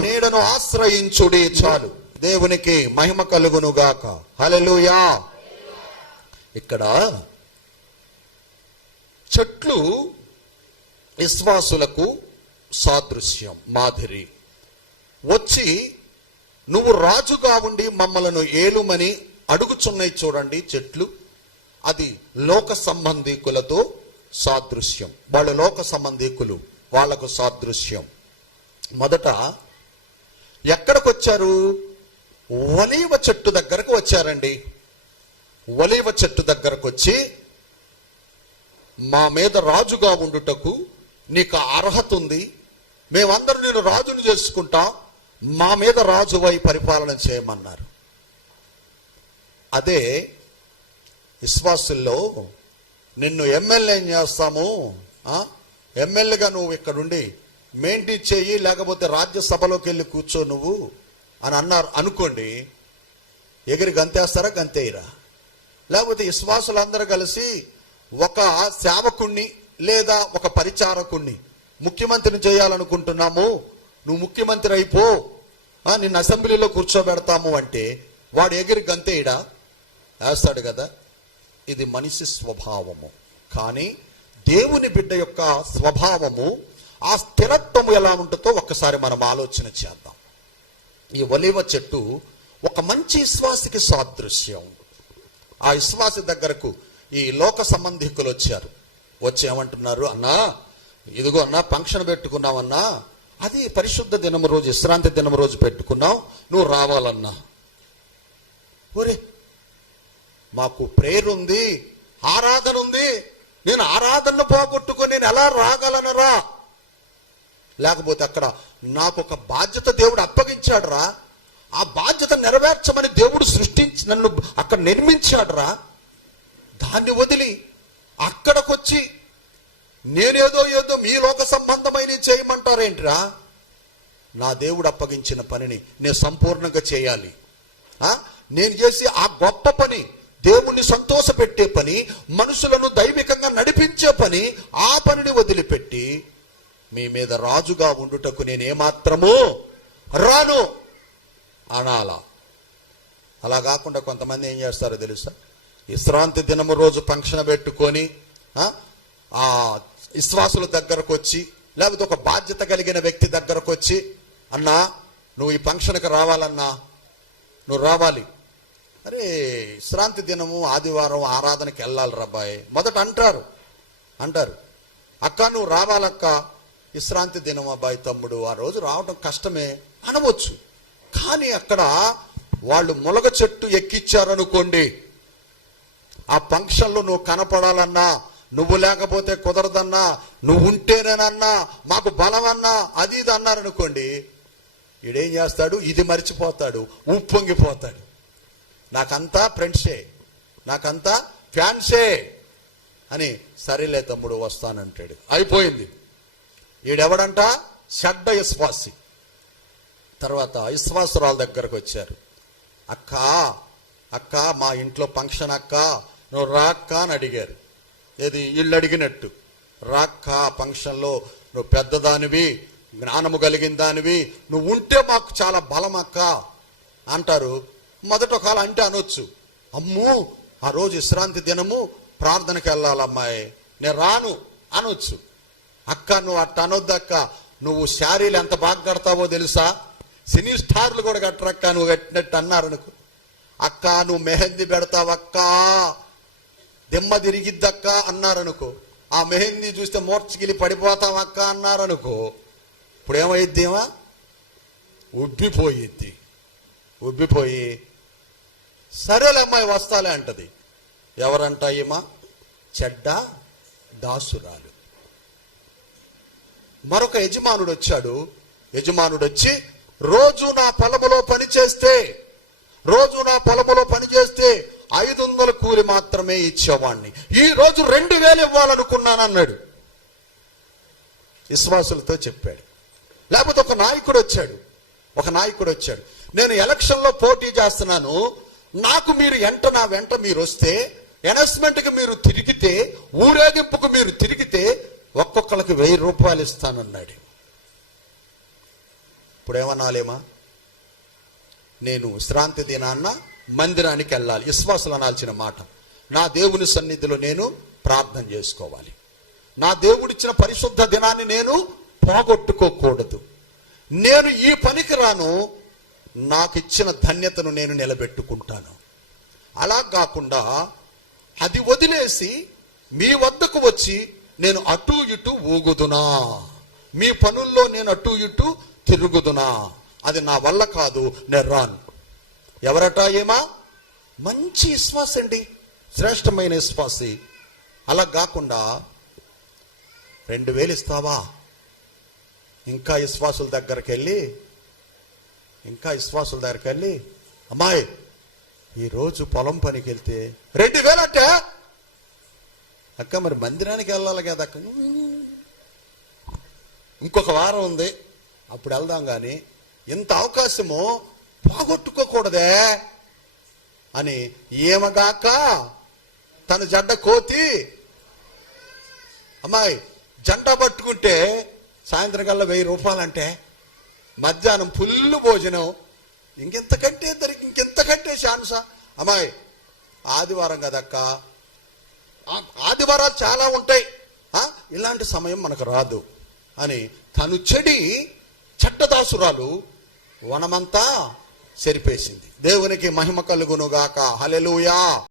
నీడను ఆశ్రయించుడే చాలు. దేవునికి మహిమ కలుగును గాక హలలుయా ఇక్కడ చెట్లు విశ్వాసులకు సాదృశ్యం మాదిరి. వచ్చి నువ్వు రాజుగా ఉండి మమ్మలను ఏలుమని అడుగుచున్నాయి చూడండి చెట్లు. అది లోక సంబంధీకులతో సాదృశ్యం. వాళ్ళ లోక సంబంధీకులు వాళ్ళకు సాదృశ్యం. మొదట ఎక్కడికి వచ్చారు ఒలీవ చెట్టు దగ్గరకు వచ్చారండి. ఒలీవ చెట్టు దగ్గరకు వచ్చి మా మీద రాజుగా ఉండుటకు నీకు అర్హత ఉంది. మేమందరూ నేను రాజును చేసుకుంటాం. మా మీద రాజువై పరిపాలన చేయమన్నారు. అదే విశ్వాసుల్లో నిన్ను ఎమ్మెల్యే చేస్తాము. ఎమ్మెల్యేగా నువ్వు ఇక్కడుండి మెయింటైన్ చేయి లేకపోతే రాజ్యసభలోకి వెళ్ళి కూర్చో నువ్వు అని అన్నారు. అనుకోండి ఎగిరి గంతేస్తారా గంతేయరా? లేకపోతే విశ్వాసులందరూ కలిసి ఒక సేవకుణ్ణి లేదా ఒక పరిచారకుణ్ణి ముఖ్యమంత్రిని చేయాలనుకుంటున్నాము నువ్వు ముఖ్యమంత్రి అయిపో నిన్ను అసెంబ్లీలో కూర్చోబెడతాము అంటే వాడు ఎగిరి గంతేయడా? వేస్తాడు కదా. ఇది మనిషి స్వభావము. కానీ దేవుని బిడ్డ యొక్క స్వభావము ఆ స్థిరత్వము ఎలా ఉంటుందో ఒక్కసారి మనం ఆలోచన చేద్దాం. ఈ ఒలివ చెట్టు ఒక మంచి విశ్వాసికి సాదృశ్యం. ఆ విశ్వాసి దగ్గరకు ఈ లోక సంబంధికులు వచ్చారు. వచ్చి ఏమంటున్నారు అన్నా ఇదిగో అన్నా ఫంక్షన్ పెట్టుకున్నావన్నా అది పరిశుద్ధ దినం రోజు విశ్రాంతి దినం రోజు పెట్టుకున్నావు నువ్వు రావాలన్నా. ఒరే మాకు ప్రేయర్ ఉంది ఆరాధన ఉంది. నేను ఆరాధనను పోగొట్టుకొని నేను ఎలా రాగలనరా? లేకపోతే అక్కడ నాకు ఒక బాధ్యత దేవుడు అప్పగించాడురా. ఆ బాధ్యత నెరవేర్చమని దేవుడు సృష్టించి నన్ను అక్కడ నిర్మించాడురా. దాన్ని వదిలి అక్కడికొచ్చి నేనేదో ఏదో మీ లోక సంబంధమైన చేయమంటారేంట్రా? నా దేవుడు అప్పగించిన పనిని నేను సంపూర్ణంగా చేయాలి. నేను చేసి ఆ గొప్ప పని దేవుణ్ణి సంతోషపెట్టే పని మనుషులను దైవికంగా నడిపించే పని ఆ పనిని వదిలిపెట్టి మీ మీద రాజుగా ఉండుటకు నేను ఏమాత్రము రాను అనాలా. అలా కాకుండా కొంతమంది ఏం చేస్తారో తెలుసా? విశ్రాంతి దినము రోజు ఫంక్షన్ పెట్టుకొని ఆ, ఆ విశ్వాసుల దగ్గరకు వచ్చి లేకపోతే ఒక బాధ్యత కలిగిన వ్యక్తి దగ్గరకు వచ్చి అన్నా నువ్వు ఈ ఫంక్షన్కి రావాలన్నా నువ్వు రావాలి. అరే విశ్రాంతి దినము ఆదివారం ఆరాధనకి వెళ్ళాలి రబ్బాయి మొదట అంటారు. అంటారు. అక్క నువ్వు రావాలక్క. విశ్రాంతి దినం అబ్బాయి తమ్ముడు ఆ రోజు రావడం కష్టమే అనవచ్చు. కానీ అక్కడ వాళ్ళు ములగ చెట్టు ఎక్కిచ్చారనుకోండి ఆ ఫంక్షన్లో నువ్వు కనపడాలన్నా నువ్వు లేకపోతే కుదరదన్నా నువ్వు ఉంటేనేనన్నా మాకు బలమన్నా అది ఇది అన్నారనుకోండి ఈడేం చేస్తాడు? ఇది మర్చిపోతాడు ఉప్పొంగిపోతాడు. నాకంతా ఫ్రెండ్సే నాకంతా ఫ్యాన్సే అని సరేలే తమ్ముడు వస్తానంటాడు. అయిపోయింది. ఈడెవడంట? షడ్డ విశ్వాసి. తర్వాత విశ్వాసురాల దగ్గరకు వచ్చారు. అక్క అక్క మా ఇంట్లో ఫంక్షన్ అక్క నువ్వు రాక్క అని అడిగారు. ఏది? ఇళ్ళు అడిగినట్టు. రాక్క ఫంక్షన్లో నువ్వు పెద్దదానివి జ్ఞానము కలిగిన దానివి నువ్వు ఉంటే మాకు చాలా బలం అక్క అంటారు. మొదట ఒకవేళ అంటే అనొచ్చు. అమ్ము ఆ రోజు విశ్రాంతి దినము ప్రార్థనకి వెళ్ళాలమ్మాయి. నేను రాను అనొచ్చు. అక్క నువ్వు అట్ట అనొద్దక్క నువ్వు శారీలు ఎంత బాగా కడతావో తెలుసా? సినీ స్టార్లు కూడా కట్టరక్క నువ్వు కట్టినట్టు అన్నారు అనుకో. అక్క నువ్వు మెహందీ పెడతావక్క దిమ్మ తిరిగిద్దక్క అన్నారనుకో ఆ మెహందీ చూస్తే మోర్చగిలి పడిపోతావక్క అన్నారు అన్నారనుకో ఇప్పుడు ఏమైద్దేమా ఉబ్బిపోయిద్ది. ఉబ్బిపోయి సరేలే అమ్మాయి వస్తాలే అంటది. ఎవరంట ఈమా? చెడ్డ దాసురాలు. మరొక యజమానుడు వచ్చాడు. యజమానుడు వచ్చి రోజు నా పొలములో పని చేస్తే రోజు నా పొలములో పని చేస్తే ఐదు వందల కూలి మాత్రమే ఇచ్చేవాణ్ణి. ఈ రోజు రెండు వేలు ఇవ్వాలనుకున్నాను అన్నాడు. విశ్వాసులతో చెప్పాడు. లేకపోతే ఒక నాయకుడు వచ్చాడు. ఒక నాయకుడు వచ్చాడు. నేను ఎలక్షన్లో పోటీ చేస్తున్నాను. నాకు మీరు ఎంట నా వెంట మీరు వస్తే అనౌన్స్మెంట్కి మీరు తిరిగితే ఊరేగింపుకు మీరు తిరిగితే ఒక్కొక్కరికి వెయ్యి రూపాయలు ఇస్తానన్నాడు. ఇప్పుడు ఏమనాలేమా నేను విశ్రాంతి దినాన్న మందిరానికి వెళ్ళాలి. విశ్వాసులు అనాల్సిన మాట. నా దేవుని సన్నిధిలో నేను ప్రార్థన చేసుకోవాలి. నా దేవుడిచ్చిన పరిశుద్ధ దినాన్ని నేను పోగొట్టుకోకూడదు. నేను ఈ పనికి రాను. నాకు ఇచ్చిన ధన్యతను నేను నిలబెట్టుకుంటాను. అలా కాకుండా అది వదిలేసి మీ వద్దకు వచ్చి నేను అటు ఇటు ఊగుదునా? మీ పనుల్లో నేను అటు ఇటు తిరుగుదునా? అది నా వల్ల కాదు నెర్రాన్. ఎవరట ఏమా? మంచి విశ్వాస అండి. శ్రేష్టమైన విశ్వాసి. అలా కాకుండా రెండు వేలు ఇస్తావా? ఇంకా విశ్వాసుల దగ్గరికి వెళ్ళి ఇంకా విశ్వాసుల దగ్గరికి వెళ్ళి అమ్మాయి ఈరోజు పొలం పనికి వెళ్తే రెండు వేలట? అక్క మరి మందిరానికి వెళ్ళాలి కదా అక్క. ఇంకొక వారం ఉంది. అప్పుడు వెళ్దాం కానీ ఇంత అవకాశము పోగొట్టుకోకూడదే అని ఏమగాక తన జడ్డ కోతి అమ్మాయి జెండా పట్టుకుంటే సాయంత్రం కల్లా వెయ్యి రూపాయలంటే మధ్యాహ్నం ఫుల్ భోజనం. ఇంకెంతకంటే దొరికి ఇంకెంతకంటే ఛాన్సా అమ్మాయి ఆదివారం కదక్క ఆదివారాలు చాలా ఉంటాయి. ఇలాంటి సమయం మనకు రాదు. అని తను చెడి చట్టదాసురాలు వనమంతా చెరిపేసింది. దేవునికి మహిమ కలుగునుగాక. హలెలూయా